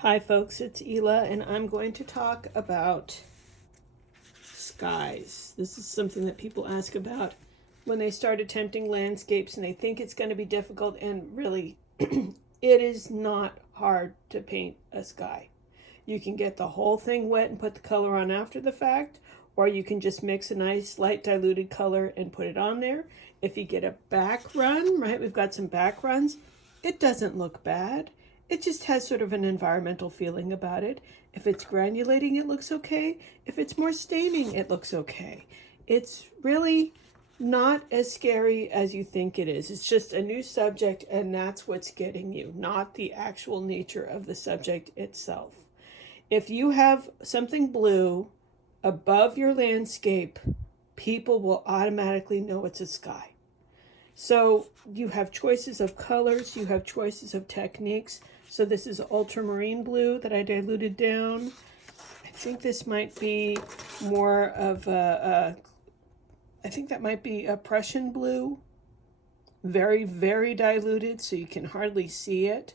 Hi folks, it's Ela and I'm going to talk about skies. This is something that people ask about when they start attempting landscapes and they think it's going to be difficult, and really it is not hard to paint a sky. You can get the whole thing wet and put the color on after the fact, or you can just mix a nice light diluted color and put it on there. If you get a back run, right, we've got some back runs, it doesn't look bad. It just has sort of an environmental feeling about it. If it's granulating, it looks okay. If it's more staining, it looks okay. It's really not as scary as you think it is. It's just a new subject, and that's what's getting you, not the actual nature of the subject itself. If you have something blue above your landscape, people will automatically know it's a sky. So you have choices of colors, you have choices of techniques. So this is ultramarine blue that I diluted down. I think this might be more of I think that might be a Prussian blue. Very, very diluted, so you can hardly see it.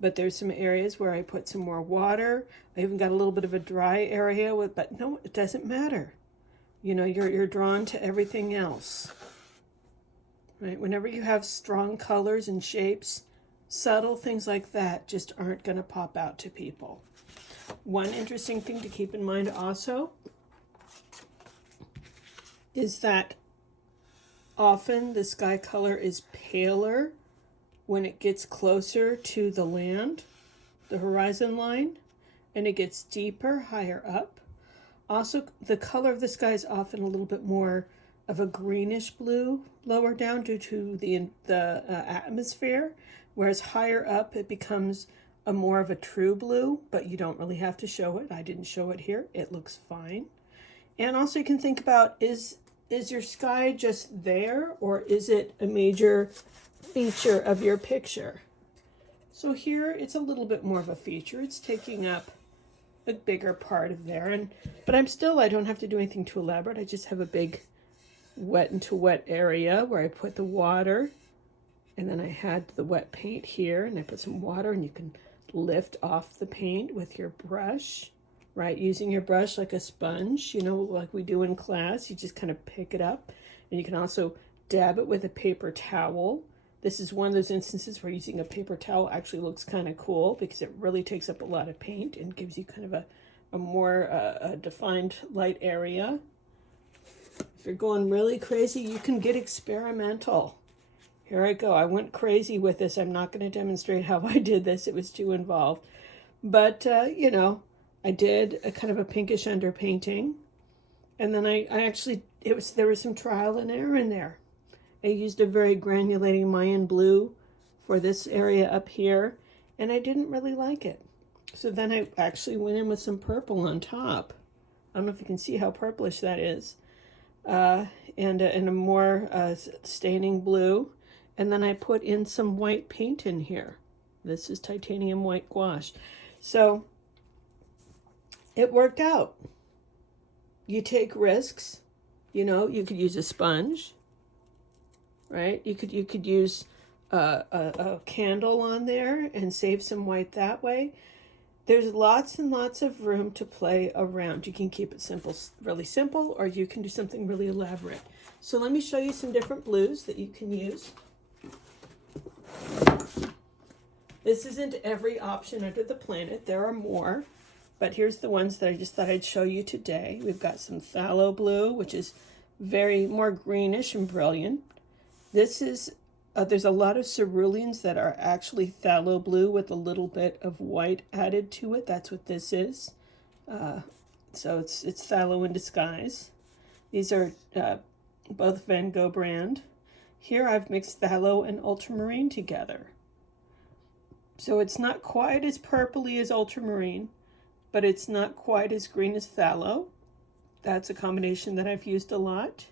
But there's some areas where I put some more water. I even got a little bit of a dry area with, but no, it doesn't matter. You know, you're drawn to everything else. Right? Whenever you have strong colors and shapes, subtle things like that just aren't going to pop out to people. One interesting thing to keep in mind also is that often the sky color is paler when it gets closer to the land, the horizon line, and it gets deeper higher up. Also, the color of the sky is often a little bit more of a greenish blue lower down due to the atmosphere, whereas higher up it becomes a more of a true blue, but you don't really have to show it. I didn't show it here. It looks fine. And also you can think about, is your sky just there, or is it a major feature of your picture? So here it's a little bit more of a feature. It's taking up a bigger part of there, but I don't have to do anything too elaborate. I just have a big wet into wet area where I put the water, and then I had the wet paint here, and I put some water, and you can lift off the paint with your brush, right? Using your brush like a sponge, you know, like we do in class. You just kind of pick it up, and you can also dab it with a paper towel. This is one of those instances where using a paper towel actually looks kind of cool because it really takes up a lot of paint and gives you kind of a more defined light area. If you're going really crazy, you can get experimental. Here I go. I went crazy with this. I'm not going to demonstrate how I did this. It was too involved. But, you know, I did a kind of a pinkish underpainting. And then there was some trial and error in there. I used a very granulating Mayan blue for this area up here, and I didn't really like it. So then I actually went in with some purple on top. I don't know if you can see how purplish that is. And a more staining blue. And then I put in some white paint in here. This is titanium white gouache. So it worked out. You take risks. You know, you could use a sponge, right? You could use a candle on there and save some white that way. There's lots and lots of room to play around. You can keep it simple, really simple, or you can do something really elaborate. So let me show you some different blues that you can use. This isn't every option under the planet. There are more, but here's the ones that I just thought I'd show you today. We've got some phthalo blue, which is very more greenish and brilliant. This is there's a lot of ceruleans that are actually phthalo blue with a little bit of white added to it. That's what this is. So it's phthalo in disguise. These are both Van Gogh brand. Here I've mixed phthalo and ultramarine together. So it's not quite as purpley as ultramarine, but it's not quite as green as phthalo. That's a combination that I've used a lot.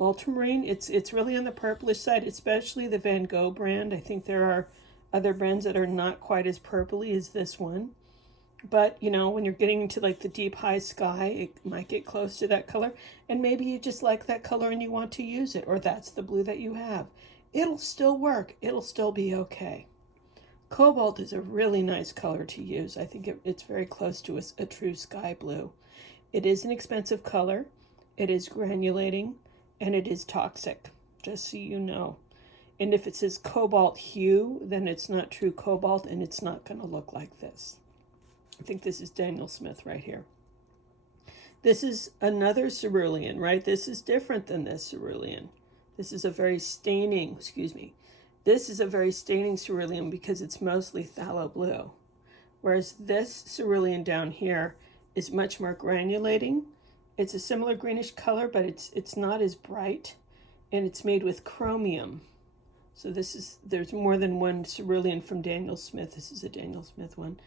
Ultramarine, it's really on the purplish side, especially the Van Gogh brand. I think there are other brands that are not quite as purpley as this one. But, you know, when you're getting into like the deep high sky, it might get close to that color. And maybe you just like that color and you want to use it, or that's the blue that you have. It'll still work. It'll still be okay. Cobalt is a really nice color to use. I think it's very close to a true sky blue. It is an expensive color. It is granulating, and it is toxic, just so you know. And if it says cobalt hue, then it's not true cobalt, and it's not going to look like this. I think this is Daniel Smith right here. This is another cerulean, right? This is different than this cerulean. This is a very staining, This is a very staining cerulean because it's mostly phthalo blue. Whereas this cerulean down here is much more granulating. It's a similar greenish color, but it's not as bright, and it's made with chromium. So there's more than one cerulean from Daniel Smith. This is a Daniel Smith one.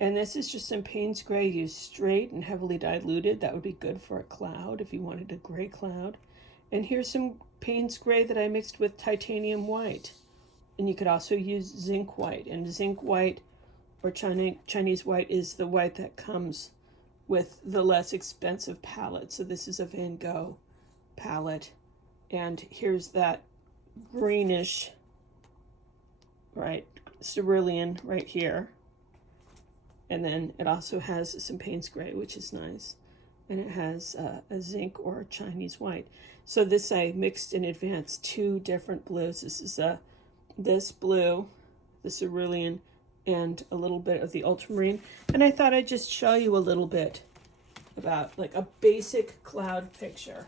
And this is just some Payne's gray used straight and heavily diluted. That would be good for a cloud if you wanted a gray cloud. And here's some Payne's gray that I mixed with titanium white. And you could also use zinc white. And zinc white or Chinese white is the white that comes with the less expensive palette. So this is a Van Gogh palette. And here's that greenish, right, cerulean right here. And then it also has some Payne's gray, which is nice. And it has a zinc or Chinese white. So this I mixed in advance 2 different blues. This is this blue, the cerulean, and a little bit of the ultramarine. And I thought I'd just show you a little bit about like a basic cloud picture,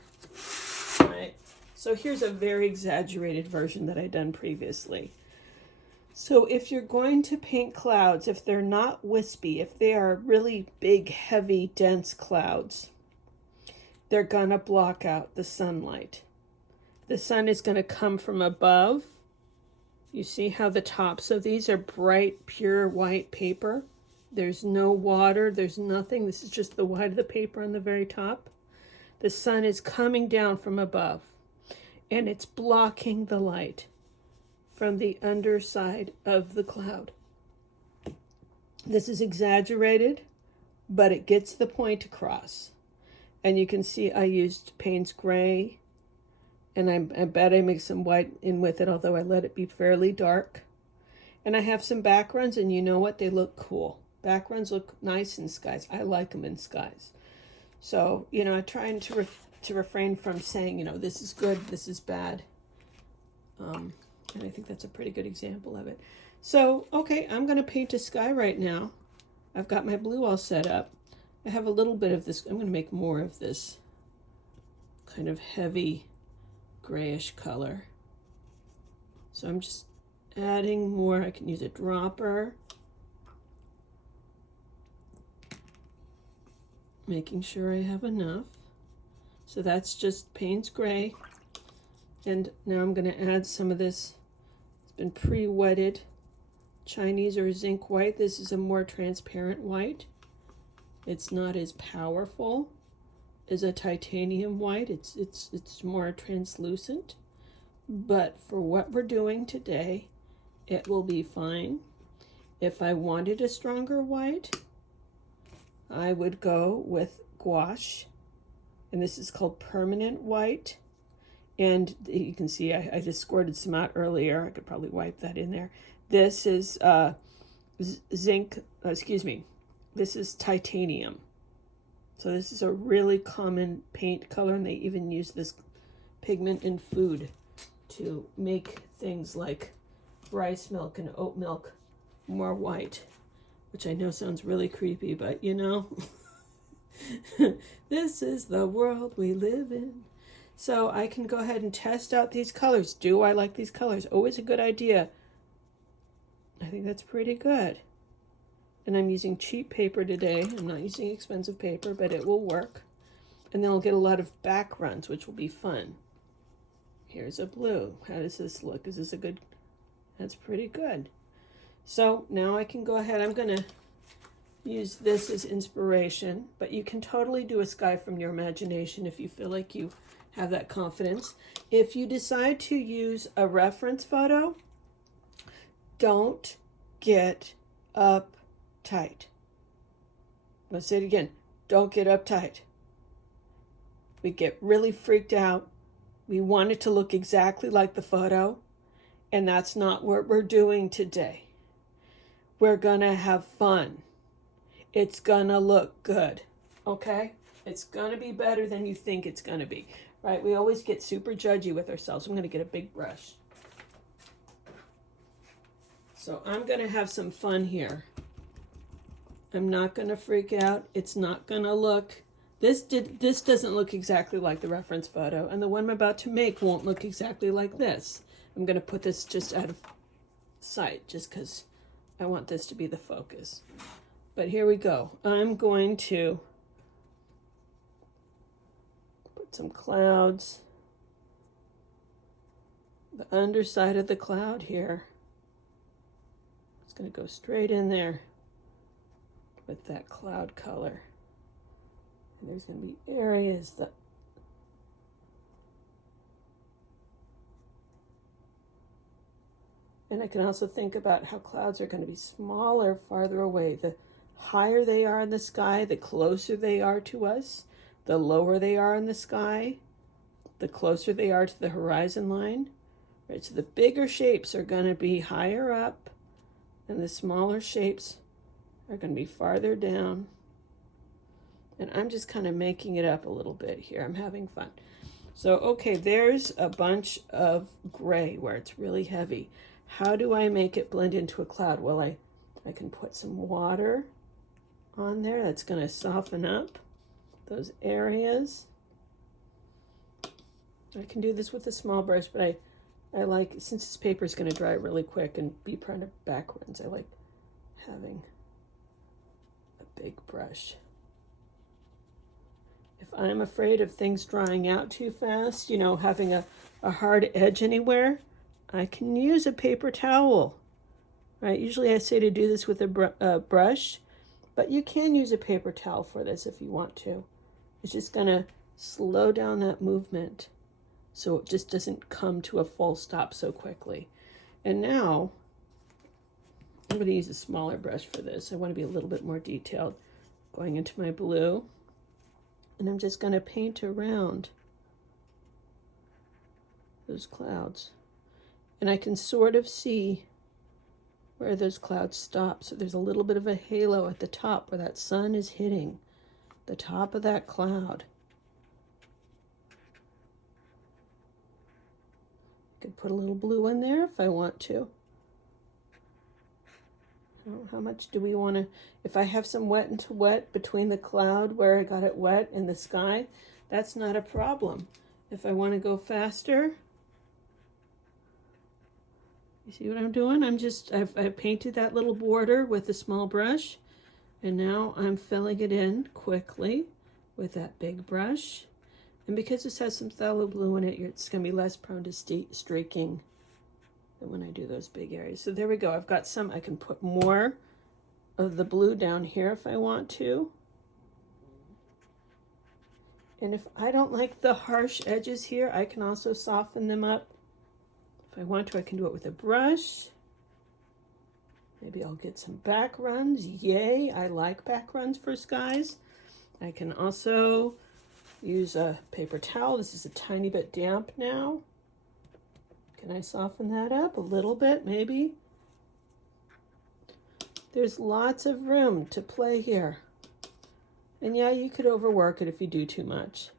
right? So here's a very exaggerated version that I'd done previously. So if you're going to paint clouds, if they're not wispy, if they are really big, heavy, dense clouds, they're gonna block out the sunlight. The sun is gonna come from above. You see how the tops of these are bright, pure white paper? There's no water, there's nothing. This is just the white of the paper on the very top. The sun is coming down from above, and it's blocking the light from the underside of the cloud. This is exaggerated, but it gets the point across. And you can see I used Payne's gray, and I bet I mixed some white in with it, although I let it be fairly dark. And I have some backgrounds, and you know what? They look cool. Backgrounds look nice in skies. I like them in skies. So, you know, I'm trying to refrain from saying, you know, this is good, this is bad. And I think that's a pretty good example of it. So, okay, I'm going to paint a sky right now. I've got my blue all set up. I have a little bit of this. I'm going to make more of this kind of heavy grayish color. So I'm just adding more. I can use a dropper. Making sure I have enough. So that's just Payne's gray. And now I'm going to add some of this. It's been pre-wetted Chinese or zinc white. This is a more transparent white. It's not as powerful as a titanium white. It's more translucent. But for what we're doing today, it will be fine. If I wanted a stronger white, I would go with gouache. And this is called permanent white. And you can see I just squirted some out earlier. I could probably wipe that in there. This is this is titanium. So this is a really common paint color, and they even use this pigment in food to make things like rice milk and oat milk more white, which I know sounds really creepy, but you know, this is the world we live in. So I can go ahead and test out these colors. Do I like these colors? Always a good idea. I think that's pretty good. And I'm using cheap paper today. I'm not using expensive paper, but it will work. And then I'll get a lot of backgrounds, which will be fun. Here's a blue. How does this look? Is this a good? That's pretty good. So now I can go ahead. I'm going to use this as inspiration, but you can totally do a sky from your imagination if you feel like you have that confidence. If you decide to use a reference photo, don't get uptight. I'm going to say it again. Don't get uptight. We get really freaked out. We want it to look exactly like the photo, and that's not what we're doing today. we're gonna have fun. It's gonna look good, okay? It's gonna be better than you think it's gonna be, right? We always get super judgy with ourselves. I'm gonna get a big brush. So I'm gonna have some fun here. I'm not gonna freak out. It's not gonna look, this doesn't look exactly like the reference photo, and the one I'm about to make won't look exactly like this. I'm gonna put this just out of sight, just because I want this to be the focus. But here we go. I'm going to put some clouds, the underside of the cloud here. It's going to go straight in there with that cloud color. And there's going to be areas that and I can also think about how clouds are going to be smaller farther away. The higher they are in the sky, the closer they are to us. The lower they are in the sky, the closer they are to the horizon line. Right, so the bigger shapes are going to be higher up, and the smaller shapes are going to be farther down. And I'm just kind of making it up a little bit here. I'm having fun. So, okay, there's a bunch of gray where it's really heavy. How do I make it blend into a cloud? Well, I can put some water on there. That's going to soften up those areas. I can do this with a small brush, but I like, since this paper is going to dry really quick and be printed backwards, I like having a big brush. If I'm afraid of things drying out too fast, you know, having a hard edge anywhere, I can use a paper towel, right? Usually I say to do this with a brush, but you can use a paper towel for this if you want to. It's just going to slow down that movement so it just doesn't come to a full stop so quickly. And now, I'm going to use a smaller brush for this. I want to be a little bit more detailed. Going into my blue, and I'm just going to paint around those clouds. And I can sort of see where those clouds stop. So there's a little bit of a halo at the top where that sun is hitting the top of that cloud. I could put a little blue in there if I want to. How much do we want to, if I have some wet into wet between the cloud where I got it wet and the sky, that's not a problem. If I want to go faster, you see what I'm doing? I've painted that little border with a small brush, and now I'm filling it in quickly with that big brush. And because this has some phthalo blue in it, it's going to be less prone to streaking than when I do those big areas. So there we go. I've got some. I can put more of the blue down here if I want to. And if I don't like the harsh edges here, I can also soften them up. If I want to, I can do it with a brush. Maybe I'll get some back runs. Yay, I like back runs for skies. I can also use a paper towel. This is a tiny bit damp now. Can I soften that up a little bit, maybe? There's lots of room to play here. And yeah, you could overwork it if you do too much.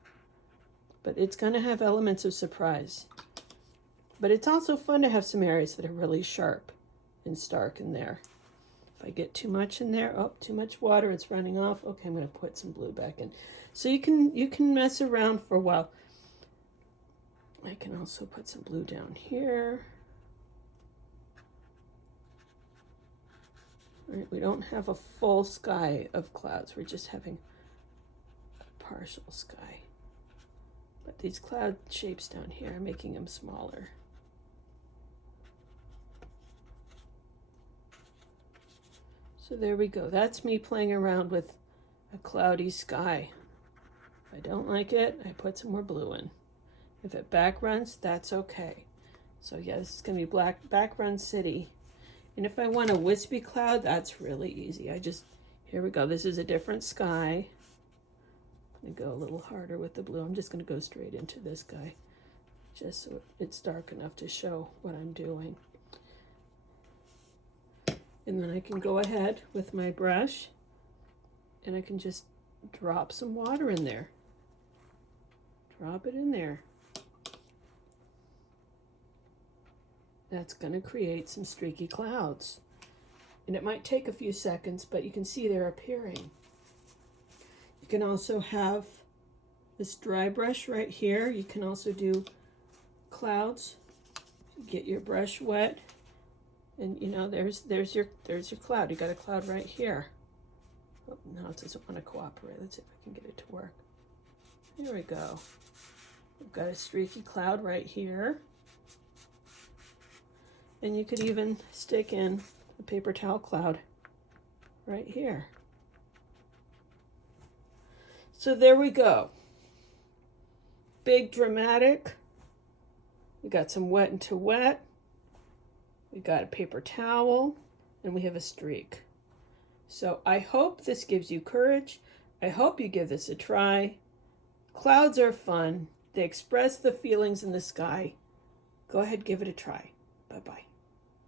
But it's going to have elements of surprise. But it's also fun to have some areas that are really sharp and stark in there. If I get too much in there, oh, too much water, it's running off. Okay, I'm going to put some blue back in. So you can mess around for a while. I can also put some blue down here. All right, we don't have a full sky of clouds. We're just having a partial sky. But these cloud shapes down here, I'm making them smaller. So there we go. That's me playing around with a cloudy sky. If I don't like it, I put some more blue in. If it back runs, that's okay. So yeah, this is going to be back run city. And if I want a wispy cloud, that's really easy. Here we go. This is a different sky. I'm going to go a little harder with the blue. I'm just going to go straight into this guy, just so it's dark enough to show what I'm doing. And then I can go ahead with my brush and I can just drop some water in there. Drop it in there. That's going to create some streaky clouds. And it might take a few seconds, but you can see they're appearing. You can also have this dry brush right here. You can also do clouds. Get your brush wet, and you know there's your cloud. You got a cloud right here. Oh, no, it doesn't want to cooperate. Let's see if I can get it to work. Here we go. We've got a streaky cloud right here. And you could even stick in a paper towel cloud right here. So there we go. Big dramatic. We got some wet into wet. We got a paper towel, and we have a streak. So I hope this gives you courage. I hope you give this a try. Clouds are fun. They express the feelings in the sky. Go ahead, give it a try. Bye-bye.